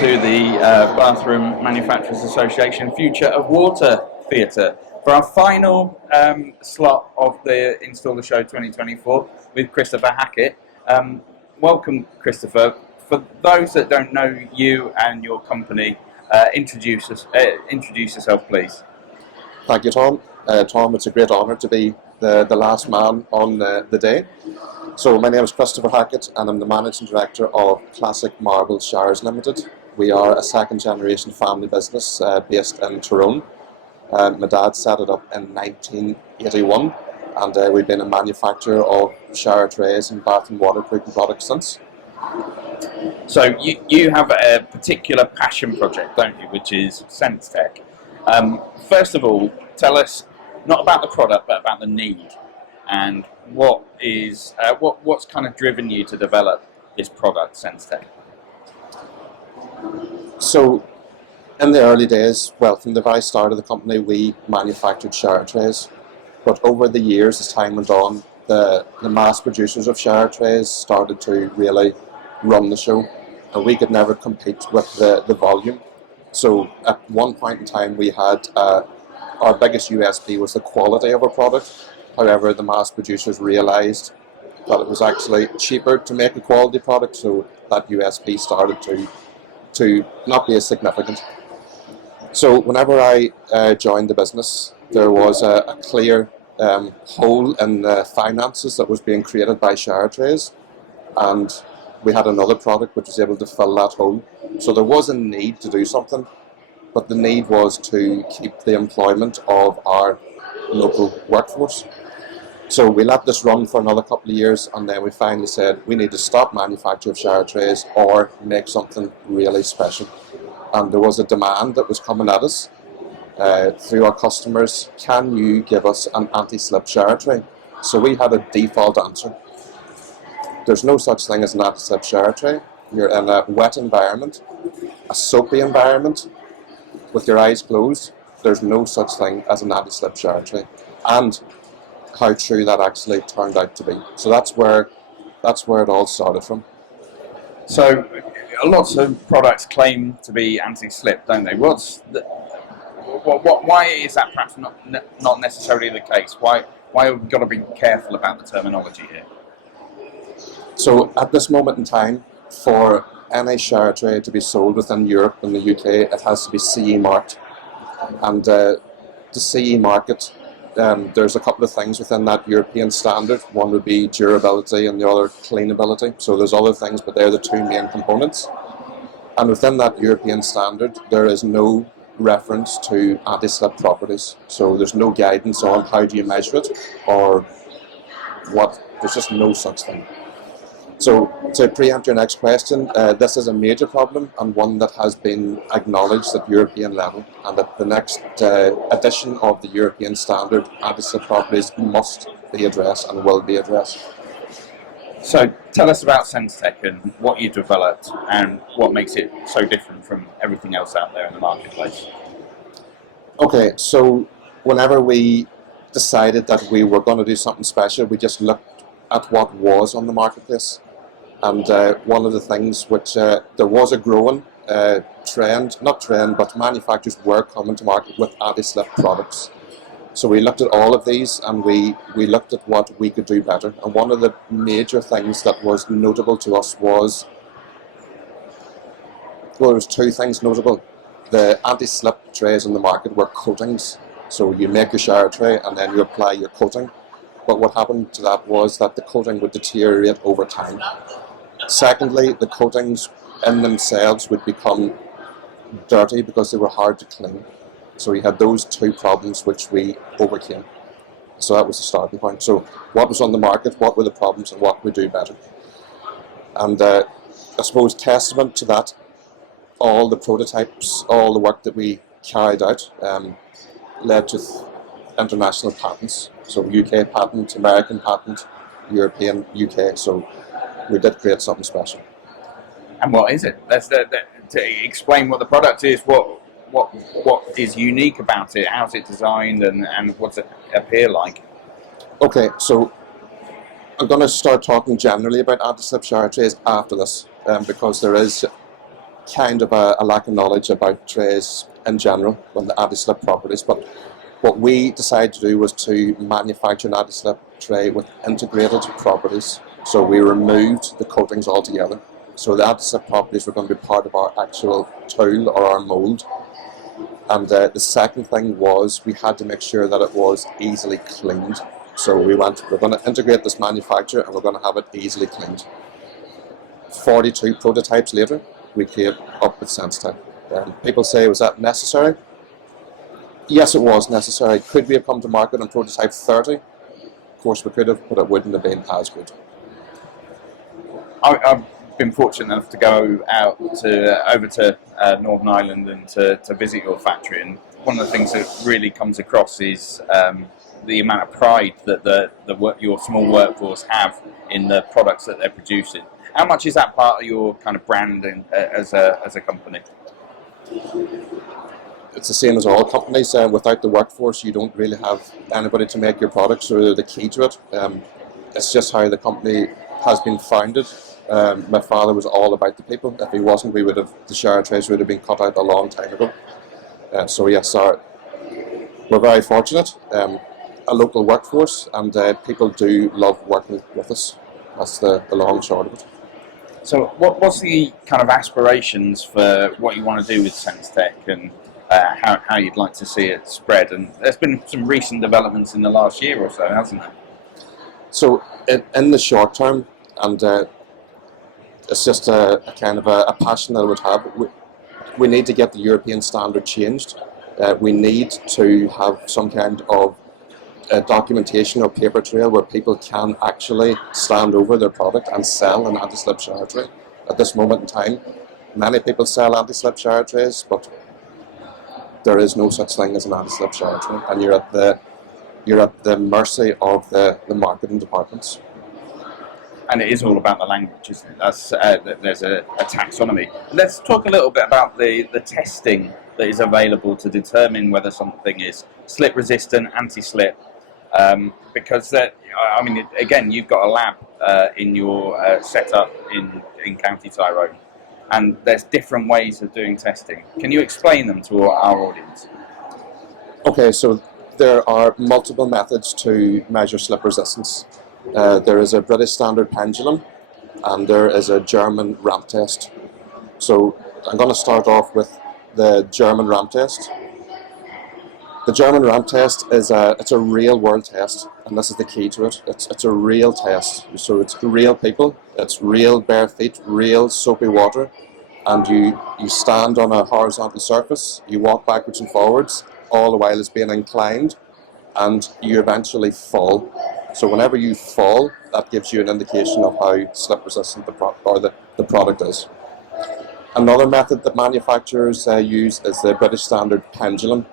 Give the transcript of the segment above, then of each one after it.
to the Bathroom Manufacturers Association Future of Water Theatre for our final slot of the InstallerSHOW 2024 with Christopher Hackett. Welcome, Christopher. For those that don't know you and your company, introduce yourself, please. Thank you, Tom. Tom, it's a great honour to be the last man on the day. So my name is Christopher Hackett and I'm the Managing Director of Classic Marble Showers Limited. We are a second generation family business based in Tyrone. My dad set it up in 1981 and we've been a manufacturer of shower trays and bath and waterproofing products since. So you have a particular passion project, don't you, which is SENSTEC. First of all, tell us not about the product but about the need and what's kind of driven you to develop this product, SENSTEC. So in the early days, well, from the very start of the company, we manufactured shower trays. But over the years, as time went on, the mass producers of shower trays started to really run the show, and we could never compete with the volume. So at one point in time, we had our biggest USP was the quality of our product. However, the mass producers realised that it was actually cheaper to make a quality product, so that USP started to not be as significant. So whenever I joined the business, there was a clear hole in the finances that was being created by shower trays, and we had another product which was able to fill that hole. So there was a need to do something, but the need was to keep the employment of our local workforce. So we let this run for another couple of years, and then we finally said we need to stop manufacture of shower trays or make something really special. And there was a demand that was coming at us through our customers: can you give us an anti-slip shower tray? So we had a default answer. There's no such thing as an anti-slip shower tray. You're in a wet environment, a soapy environment, with your eyes closed. There's no such thing as an anti-slip shower tray. And how true that actually turned out to be. So that's where it all started from. So lots of products claim to be anti-slip, don't they? Why is that perhaps not necessarily the case? Why have we got to be careful about the terminology here? So at this moment in time, for any shower tray to be sold within Europe and the UK, it has to be CE marked. And the CE market, there's a couple of things within that European standard. One would be durability and the other cleanability. So there's other things, but they're the two main components. And within that European standard, there is no reference to anti-slip properties. So there's no guidance on how do you measure it or what. There's just no such thing. So to preempt your next question, this is a major problem and one that has been acknowledged at European level, and that the next edition of the European standard anti-slip properties must be addressed and will be addressed. So tell us about SENSTEC and what you developed and what makes it so different from everything else out there in the marketplace. Okay, so whenever we decided that we were going to do something special, we just looked at what was on the marketplace. And one of the things which there was a growing but manufacturers were coming to market with anti-slip products. So we looked at all of these and we looked at what we could do better. And one of the major things that was notable to us was, well, there was two things notable. The anti-slip trays on the market were coatings. So you make your shower tray and then you apply your coating. But what happened to that was that the coating would deteriorate over time. Secondly, the coatings in themselves would become dirty because they were hard to clean. So we had those two problems which we overcame. So that was the starting point. So what was on the market, what were the problems, and what we do better? And I suppose testament to that, all the prototypes, all the work that we carried out led to international patents. So UK patent, American patent, European, UK. So we did create something special. And what is it? To explain what the product is, what is unique about it, how's it designed, and what's it appear like? Okay, so I'm going to start talking generally about anti-slip shower trays after this, because there is kind of a lack of knowledge about trays in general, on the anti-slip properties, but what we decided to do was to manufacture an anti-slip tray with integrated properties. So we removed the coatings altogether. So the anti-slip properties were going to be part of our actual tool or our mould. And the second thing was we had to make sure that it was easily cleaned. So we're going to integrate this manufacture and we're going to have it easily cleaned. 42 prototypes later, we came up with SENSTEC. People say, was that necessary? Yes, it was necessary. Could we have come to market on prototype 30? Of course we could have, but it wouldn't have been as good. I've been fortunate enough to go over to Northern Ireland and to visit your factory, and one of the things that really comes across is the amount of pride that your small workforce have in the products that they're producing. How much is that part of your kind of branding as a company? It's the same as all companies. Without the workforce, you don't really have anybody to make your products, so they're the key to it. It's just how the company has been founded. My father was all about the people. If he wasn't, the shower trays would have been cut out a long time ago. So yes, we're very fortunate. A local workforce, and people do love working with us. That's the long and short of it. So what's the kind of aspirations for what you want to do with SENSTEC, and how you'd like to see it spread? And there's been some recent developments in the last year or so, hasn't there? So in the short term, and it's just a kind of a passion that I would have, we need to get the European standard changed. We need to have some kind of documentation or paper trail where people can actually stand over their product and sell an anti-slip shower tray. At this moment in time, many people sell anti-slip shower trays, but there is no such thing as an anti-slip shower tray, and you're at the mercy of the marketing departments. And it is all about the language, isn't it? There's a taxonomy. Let's talk a little bit about the testing that is available to determine whether something is slip resistant, anti-slip. Because again, you've got a lab in your setup in County Tyrone, and there's different ways of doing testing. Can you explain them to our audience? Okay, so there are multiple methods to measure slip resistance. There is a British standard pendulum, and there is a German ramp test. So I'm going to start off with the German ramp test. The German ramp test is it's a real world test, and this is the key to it. It's a real test. So it's real people, it's real bare feet, real soapy water, and you stand on a horizontal surface, you walk backwards and forwards, all the while it's being inclined, and you eventually fall. So whenever you fall, that gives you an indication of how slip resistant the product is. Another method that manufacturers use is the British standard pendulum.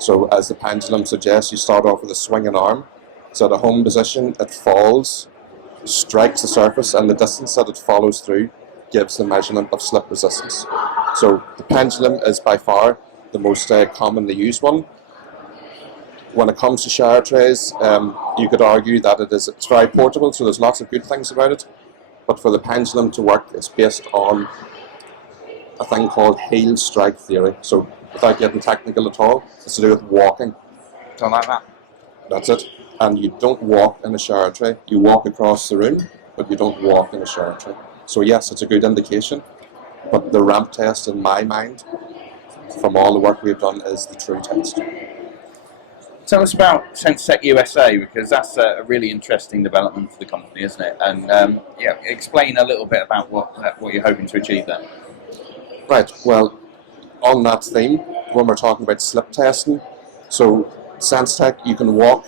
So as the pendulum suggests, you start off with a swinging arm. So at a home position, it falls, strikes the surface, and the distance that it follows through gives the measurement of slip resistance. So the pendulum is by far the most commonly used one. When it comes to shower trays, you could argue that it's very portable, so there's lots of good things about it. But for the pendulum to work, it's based on a thing called heel strike theory. So without getting technical at all, it's to do with walking. Something like that. That's it. And you don't walk in a shower tray. You walk across the room, but you don't walk in a shower tray. So yes, it's a good indication. But the ramp test, in my mind, from all the work we've done, is the true test. Tell us about SENSTEC USA, because that's a really interesting development for the company, isn't it? And explain a little bit about what you're hoping to achieve there. Right, well, on that theme, when we're talking about slip testing, so SENSTEC, you can walk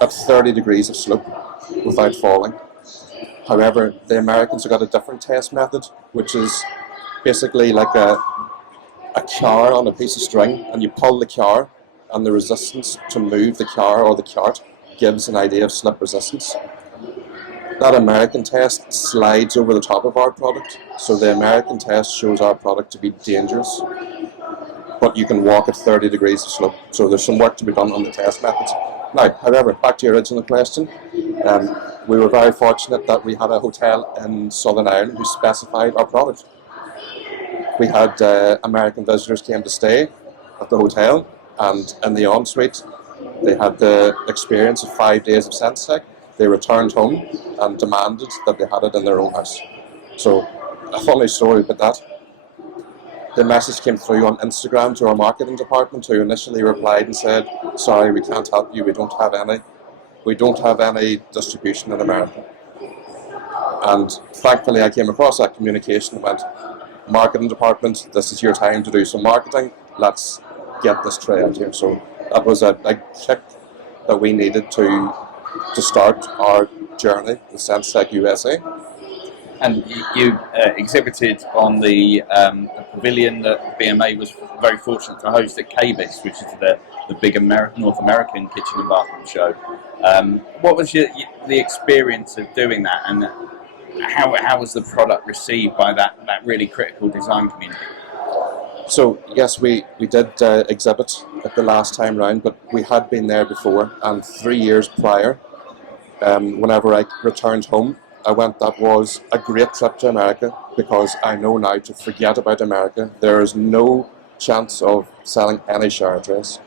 at 30 degrees of slope without falling. However, the Americans have got a different test method, which is basically like a car on a piece of string, and you pull the car, and the resistance to move the car or the cart gives an idea of slip resistance. That American test slides over the top of our product, so the American test shows our product to be dangerous, but you can walk at 30 degrees of slope, so there's some work to be done on the test methods. Now, however, back to your original question, we were very fortunate that we had a hotel in Southern Ireland who specified our product. We had American visitors came to stay at the hotel, and in the ensuite, they had the experience of 5 days of SENSTEC. They returned home and demanded that they had it in their own house. So, a funny story about that. The message came through on Instagram to our marketing department, who initially replied and said, "Sorry, we can't help you. We don't have any distribution in America." And thankfully, I came across that communication and went, "Marketing department, this is your time to do some marketing. Let's get this tray out here." So that was a big kick that we needed to start our journey with SENSTEC USA. And you exhibited on the pavilion that BMA was very fortunate to host at KBIS, which is the big North American kitchen and bathroom show. What was the experience of doing that, and how was the product received by that really critical design community? So yes, we did exhibit at the last time round, but we had been there before, and 3 years prior, whenever I returned home, that was a great trip to America, because I know now to forget about America. There is no chance of selling any shower trays,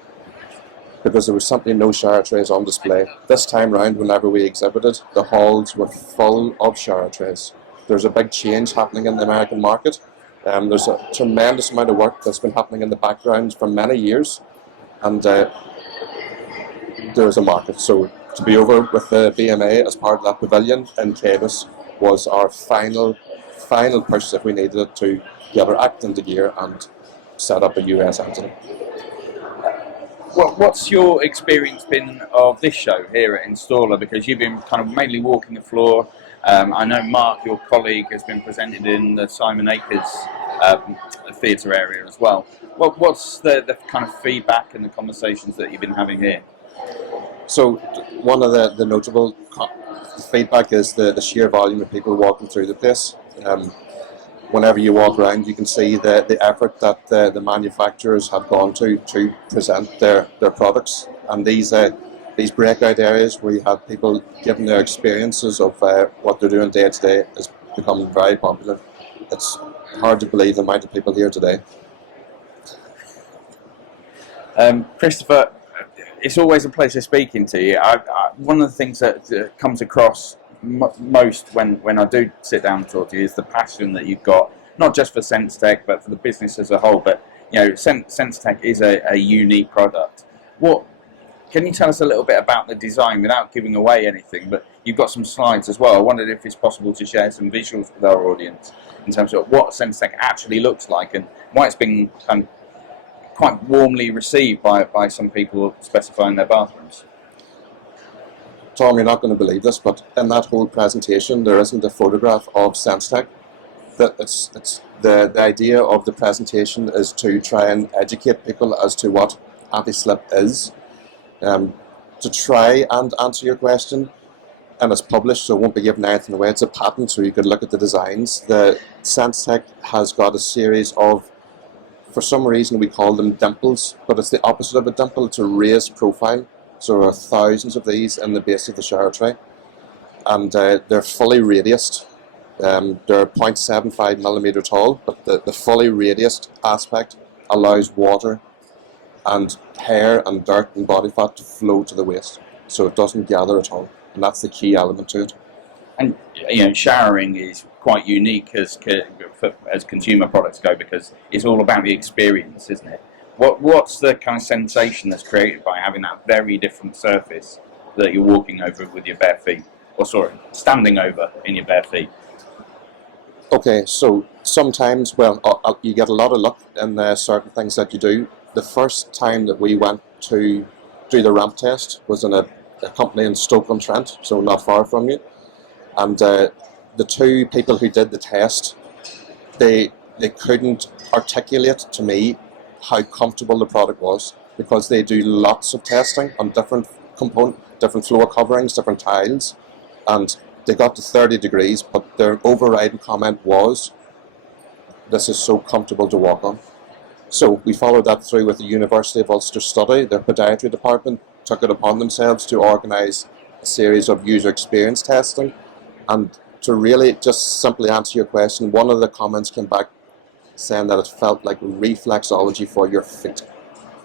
because there was simply no shower trays on display. This time round, whenever we exhibited, the halls were full of shower trays. There's a big change happening in the American market. There's a tremendous amount of work that's been happening in the background for many years, and there's a market. So to be over with the BMA as part of that pavilion in KBIS was our final push that we needed to get our act into gear and set up a US entity. What's your experience been of this show here at Installer? Because you've been kind of mainly walking the floor. I know Mark, your colleague, has been presented in the Simon Akers theatre area as well. What's the kind of feedback and the conversations that you've been having here? So one of the notable feedback is the sheer volume of people walking through the place. Whenever you walk around, you can see the effort that the manufacturers have gone to present their products. And these breakout areas where you have people giving their experiences of what they're doing day to day is becoming very popular. It's hard to believe the amount of people here today. Christopher, it's always a pleasure speaking to you. One of the things that comes across most when I do sit down and talk to you is the passion that you've got, not just for SENSTEC but for the business as a whole. But you know, SENSTEC is a unique product. Can you tell us a little bit about the design without giving away anything? But you've got some slides as well. I wondered if it's possible to share some visuals with our audience in terms of what SENSTEC actually looks like and why it's been quite warmly received by some people specifying their bathrooms. Tom, you're not going to believe this, but in that whole presentation there isn't a photograph of SENSTEC. The idea of the presentation is to try and educate people as to what anti-slip is. To try and answer your question, and it's published, so it won't be giving anything away. It's a patent, so you could look at the designs. The SENSTEC has got a series of, for some reason we call them dimples, but it's the opposite of a dimple. It's a raised profile. So there are thousands of these in the base of the shower tray, and they're fully radiused. They're 0.75 millimeter tall, but the fully radiused aspect allows water and hair and dirt and body fat to flow to the waste, so it doesn't gather at all, and that's the key element to it. And you know, showering is quite unique as consumer products go, because it's all about the experience, isn't it? What's the kind of sensation that's created by having that very different surface that you're walking over with your bare feet, or standing over in your bare feet? Okay, so sometimes, you get a lot of luck in certain things that you do. The first time that we went to do the ramp test was in a company in Stoke-on-Trent, so not far from you. And the two people who did the test, they couldn't articulate to me how comfortable the product was, because they do lots of testing on different floor coverings, different tiles, and they got to 30 degrees, but their overriding comment was, "This is so comfortable to walk on." So we followed that through with the University of Ulster study. Their podiatry department took it upon themselves to organise a series of user experience testing. And to really just simply answer your question, one of the comments came back saying that it felt like reflexology for your feet.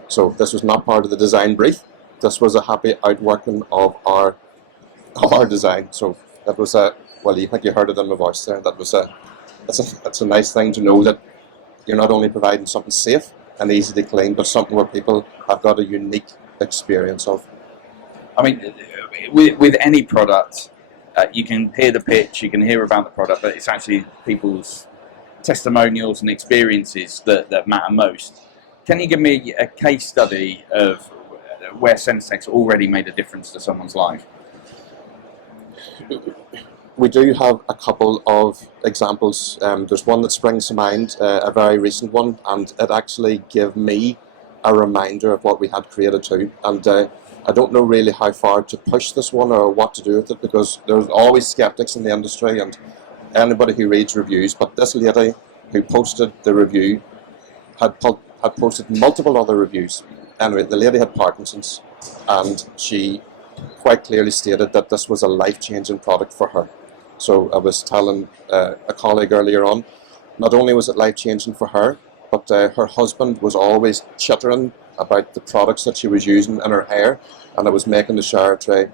So this was not part of the design brief. This was a happy outworking of our design. So that was a, well, you think you heard it in my voice there. That's a nice thing to know, that you're not only providing something safe and easy to clean, but something where people have got a unique experience of. I mean, with any product, you can hear the pitch, you can hear about the product, but it's actually people's testimonials and experiences that matter most. Can you give me a case study of where SENSTEC's already made a difference to someone's life? We do have a couple of examples. There's one that springs to mind, a very recent one, and it actually gave me a reminder of what we had created too. And I don't know really how far to push this one or what to do with it, because there's always skeptics in the industry and anybody who reads reviews. But this lady who posted the review had posted multiple other reviews. Anyway, the lady had Parkinson's, and she quite clearly stated that this was a life-changing product for her. So I was telling a colleague earlier on, not only was it life-changing for her, but her husband was always chittering about the products that she was using in her hair, and it was making the shower tray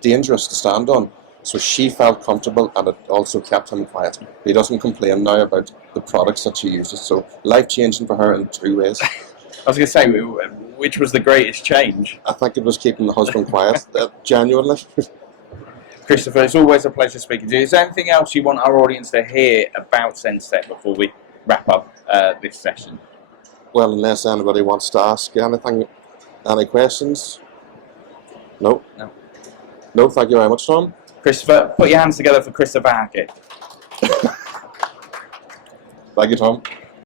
dangerous to stand on. So she felt comfortable, and it also kept him quiet. He doesn't complain now about the products that she uses. So life-changing for her in two ways. I was going to say, which was the greatest change? I think it was keeping the husband quiet, genuinely. Christopher, it's always a pleasure speaking to you. Is there anything else you want our audience to hear about SENSTEC before we wrap up this session? Well, unless anybody wants to ask anything, any questions? No? No. No, thank you very much, Tom. Christopher, put your hands together for Christopher Hackett. Thank you, Tom.